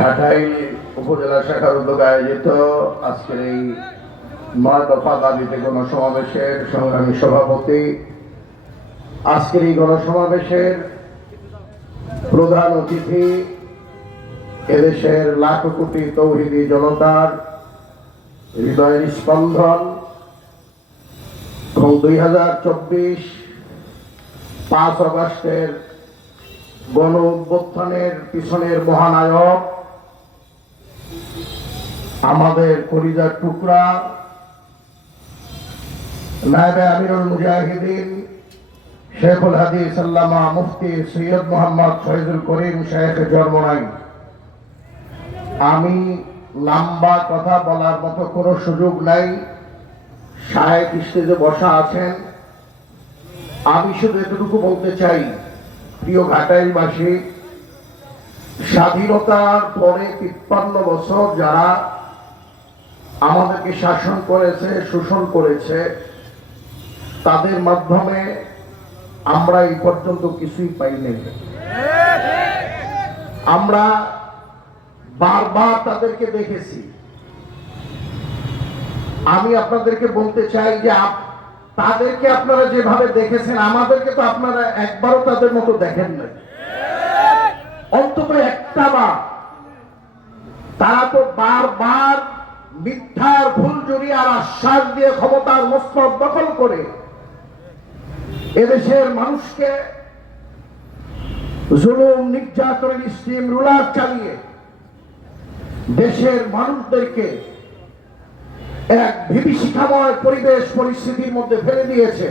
ঘাটাইল উপজেলা শাখার উদ্যোগে আয়োজিত আজকের এই নয় দফা দাবিতে গণসমাবেশের সংগ্রামী সভাপতি। আজকের এই গণসমাবেশের প্রধান অতিথি এদেশের লাখ কোটি তৌহিদি জনতার হৃদয়ের স্পন্দন। এবং দুই হাজার চব্বিশ পাঁচ আগস্টের গণ অভ্যুত্থানের পিছনের মহানায়ক আমাদের কলিজার টুকরা। নায়বে আমিরুল মুজাহিদিন শেখুল হাদিস আল্লামা মুফতি সৈয়দ মোহাম্মদ ফয়জুল করিম শেখ জন্মনাই আমি লম্বা কথা বলার মতো কোনো সুযোগ নাই। সাহেব স্টেজে বসা আছেন। আমি শুধু এতটুকু বলতে চাই, প্রিয় ঘাটাইলবাসী স্বাধীনতার পরে তিপ্পান্ন বছর যারা আমাদেরকে শাসন করেছে, শোষণ করেছে, তাদের মাধ্যমে আমরা এই পর্যন্ত কিছুই পাইনি। আমরা বারবার তাদেরকে দেখেছি। আমি আপনাদেরকে বলতে চাই যে তাদেরকে আপনারা যেভাবে দেখেছেন, আমাদেরকে তো আপনারা একবারও তাদের মতো দেখেন না অন্তত একটা বার। তারা তো বারবার মিথ্যার জড়িয়ে আর আশ্বাস দিয়ে ক্ষমতার মস্তক দখল করে, এদেশের মানুষকে জুলুম, নির্যাতনের স্টিম, রুলার চালিয়ে দেশের মানুষদেরকে এক বিভীষিকাময় পরিবেশ, পরিস্থিতির মধ্যে ফেলে দিয়েছে।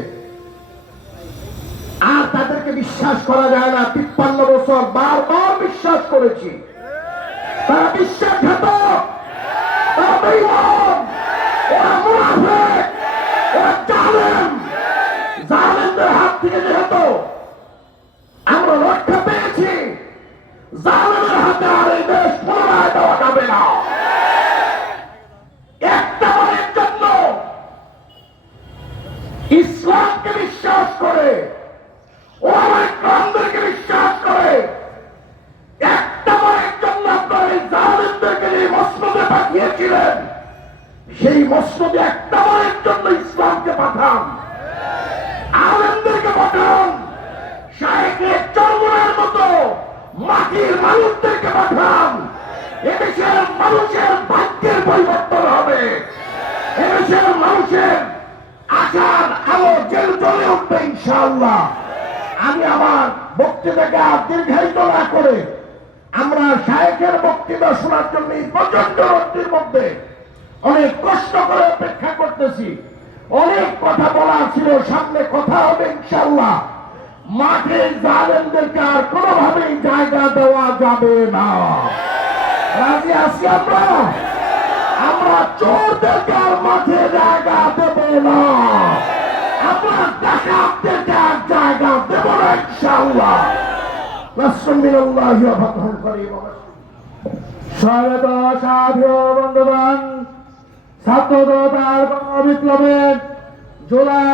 আর তাদেরকে বিশ্বাস করা যায় না। তিপ্পান্ন বছর বারবার বিশ্বাস করেছি। তারা বিশ্বাসঘাতক। বেঈমান, ওরা মুনাফিক, ওরা জালেম। জালেমদের হাত থেকে যেহেতু আমরা রক্ষা পেয়েছি ইসলামকে বিশ্বাস করে ওলামা ইকরামদেরকে বিশ্বাস পাঠান। আলেমদেরকে পাঠান। শাহেকের চর্মনের মতো মাটির মানুষদেরকে পাঠান। এদেশের মানুষের ভাগ্যের পরিবর্তন হবে। এদেশের মানুষের আশার আলো জেল চলে উঠবে ইনশাআল্লাহ। আমি আমার বক্তৃতাকে আর দীর্ঘায়িত না করে আমরা শায়েখের বক্তৃতা শোনার জন্য প্রচণ্ড রক্তির মধ্যে অনেক কষ্ট করে অপেক্ষা করতেছি। অনেক কথা বলা ছিল, সামনে কথা হবে ইনশাল্লাহ মাঠে জালেমদেরকে আর কোনোভাবেই জায়গা দেওয়া যাবে না। রাজি আছি আমরা? আমরা চোরদেরকে আর মাঠে জায়গা দেব না। আমরা ডাকাতদেরকে আর জায়গা দেব না ইনশাল্লাহ করিম। সাধু বন্ধুগণ ছাত্র জনতার বিপ্লবের জুলাই